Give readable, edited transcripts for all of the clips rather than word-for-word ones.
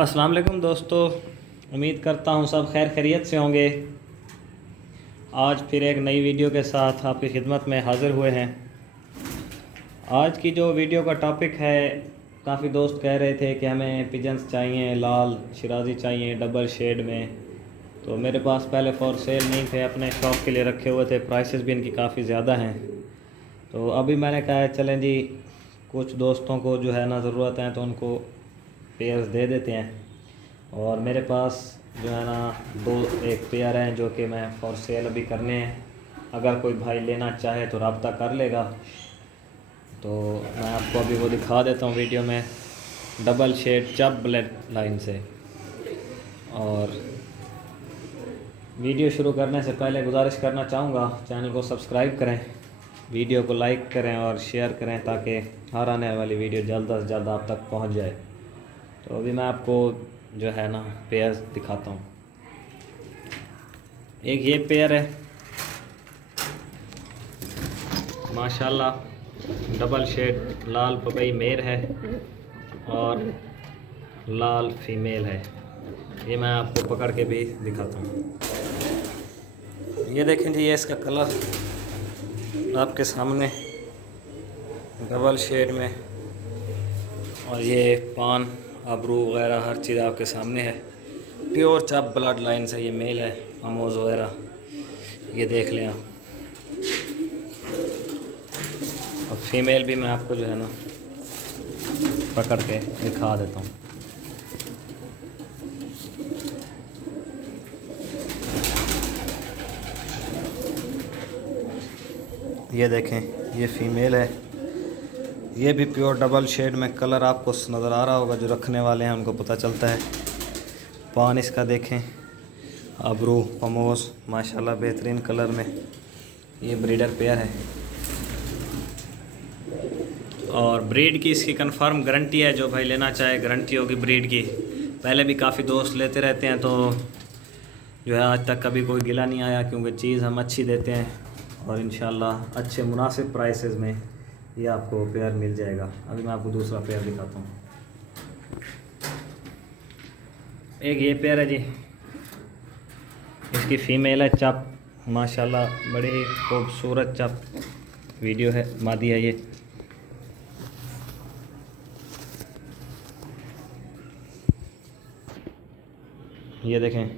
अस्सलाम वालेकुम दोस्तों, उम्मीद करता हूँ सब खैर खैरियत से होंगे। आज फिर एक नई वीडियो के साथ आपकी खिदमत में हाज़िर हुए हैं। आज की जो वीडियो का टॉपिक है, काफ़ी दोस्त कह रहे थे कि हमें पिजन्स चाहिए, लाल शिराजी चाहिए डबल शेड में। तो मेरे पास पहले फॉर सेल नहीं थे, अपने शौक़ के लिए रखे हुए थे। प्राइसेस भी इनकी काफ़ी ज़्यादा हैं। तो अभी मैंने कहा है चलें जी, कुछ दोस्तों को जो है ना ज़रूरत है तो उनको पेयर्स दे देते हैं। और मेरे पास जो है ना एक पेयर हैं जो कि मैं फॉर सेल अभी करने हैं। अगर कोई भाई लेना चाहे तो रब्ता कर लेगा। तो मैं आपको अभी वो दिखा देता हूँ वीडियो में, डबल शेड चप ब्लड लाइन से। और वीडियो शुरू करने से पहले गुजारिश करना चाहूँगा, चैनल को सब्सक्राइब करें, वीडियो को लाइक करें और शेयर करें ताकि हर आने वाली वीडियो जल्द से जल्द आप तक पहुँच जाए। तो अभी मैं आपको जो है ना पेयर दिखाता हूँ। एक ये पेयर है, माशाल्लाह डबल शेड लाल पपई मेल है और लाल फीमेल है। ये मैं आपको पकड़ के भी दिखाता हूँ। ये देखें जी, ये इसका कलर आपके सामने डबल शेड में, और ये पान अबरू वगैरह हर चीज़ आपके सामने है। प्योर चप ब्लड लाइन से ये मेल है, अमोज वगैरह ये देख लें आप। और फीमेल भी मैं आपको जो है ना पकड़ के दिखा देता हूँ। ये देखें, ये फीमेल है। ये भी प्योर डबल शेड में, कलर आपको नज़र आ रहा होगा, जो रखने वाले हैं उनको पता चलता है। पान इसका देखें, अबरू पमोस माशाल्लाह बेहतरीन कलर में। ये ब्रीडर पेयर है और ब्रीड की इसकी कंफर्म गारंटी है। जो भाई लेना चाहे गारंटी होगी ब्रीड की। पहले भी काफ़ी दोस्त लेते रहते हैं, तो जो है आज तक कभी कोई गिला नहीं आया, क्योंकि चीज़ हम अच्छी देते हैं और इंशाल्लाह अच्छे मुनासिब प्राइसेस में ये आपको पेयर मिल जाएगा। अभी मैं आपको दूसरा पेयर दिखाता हूँ। एक ये पेयर है जी, इसकी फ़ीमेल है चप, माशाल्लाह बड़ी ही खूबसूरत चप वीडियो है, मादी है ये। ये देखें,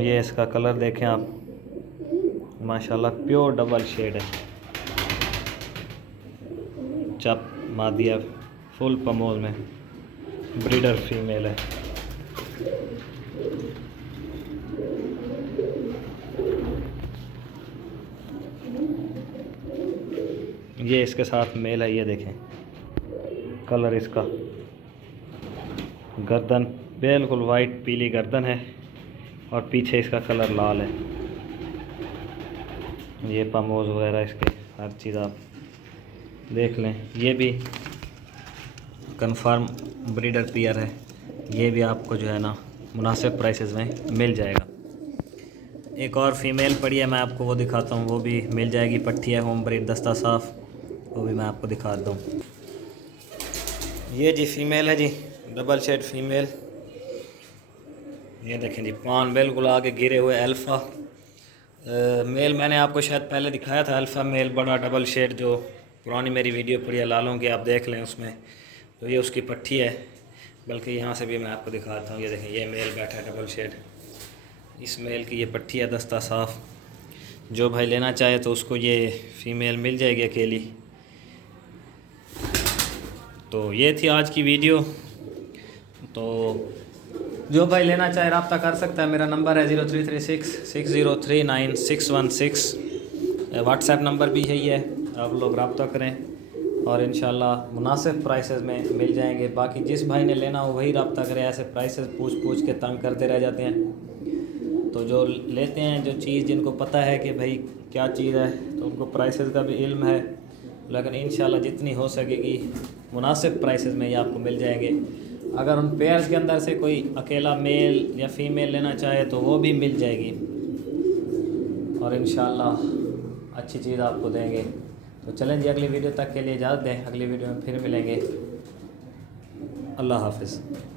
ये इसका कलर देखें आप, माशाल्लाह प्योर डबल शेड है। चप मादी है, फुल पमोल में, ब्रीडर फीमेल है। ये इसके साथ मेल है। ये देखें कलर इसका, गर्दन बिल्कुल वाइट पीली गर्दन है और पीछे इसका कलर लाल है। ये पमोज वगैरह इसके हर चीज़ आप देख लें। ये भी कंफर्म ब्रीडर पेयर है। ये भी आपको जो है ना मुनासिब प्राइसेस में मिल जाएगा। एक और फीमेल पड़ी है, मैं आपको वो दिखाता हूँ, वो भी मिल जाएगी। पट्टी है, होम ब्रीड, दस्ता साफ़, वो भी मैं आपको दिखाता हूँ। ये जी फीमेल है जी, डबल शेड फीमेल। ये देखें जी, पान बिल्कुल आगे गिरे हुए अल्फ़ा। मेल मैंने आपको शायद पहले दिखाया था, अल्फ़ा मेल बड़ा डबल शेड, जो पुरानी मेरी वीडियो पड़ी है लालों की, आप देख लें उसमें। तो ये उसकी पट्टी है, बल्कि यहाँ से भी मैं आपको दिखाता हूँ। ये देखें, ये मेल बैठा है डबल शेड, इस मेल की ये पट्टी है, दस्ता साफ़। जो भाई लेना चाहे तो उसको ये फ़ीमेल मिल जाएगी अकेली। तो ये थी आज की वीडियो। तो जो भाई लेना चाहे रब्ता कर सकता है। मेरा नंबर है 0336603916। व्हाट्सएप नंबर भी यही है, आप लोग रब्ता करें और इंशाल्लाह मुनासिब प्राइसेस में मिल जाएंगे। बाकी जिस भाई ने लेना हो वही रब्ता करें, ऐसे प्राइसेस पूछ के तंग करते रह जाते हैं। तो जो लेते हैं जो चीज़, जिनको पता है कि भाई क्या चीज़ है, तो उनको प्राइसेस का भी इल्म है। लेकिन इंशाल्लाह जितनी हो सकेगी मुनासिब प्राइसेस में ये आपको मिल जाएंगे। अगर उन पेयर्स के अंदर से कोई अकेला मेल या फ़ीमेल लेना चाहे तो वो भी मिल जाएगी और इंशाल्लाह अच्छी चीज़ आपको देंगे। तो चलें जी, अगली वीडियो तक के लिए इजाज़त दें। अगली वीडियो में फिर मिलेंगे। अल्लाह हाफ़िज़।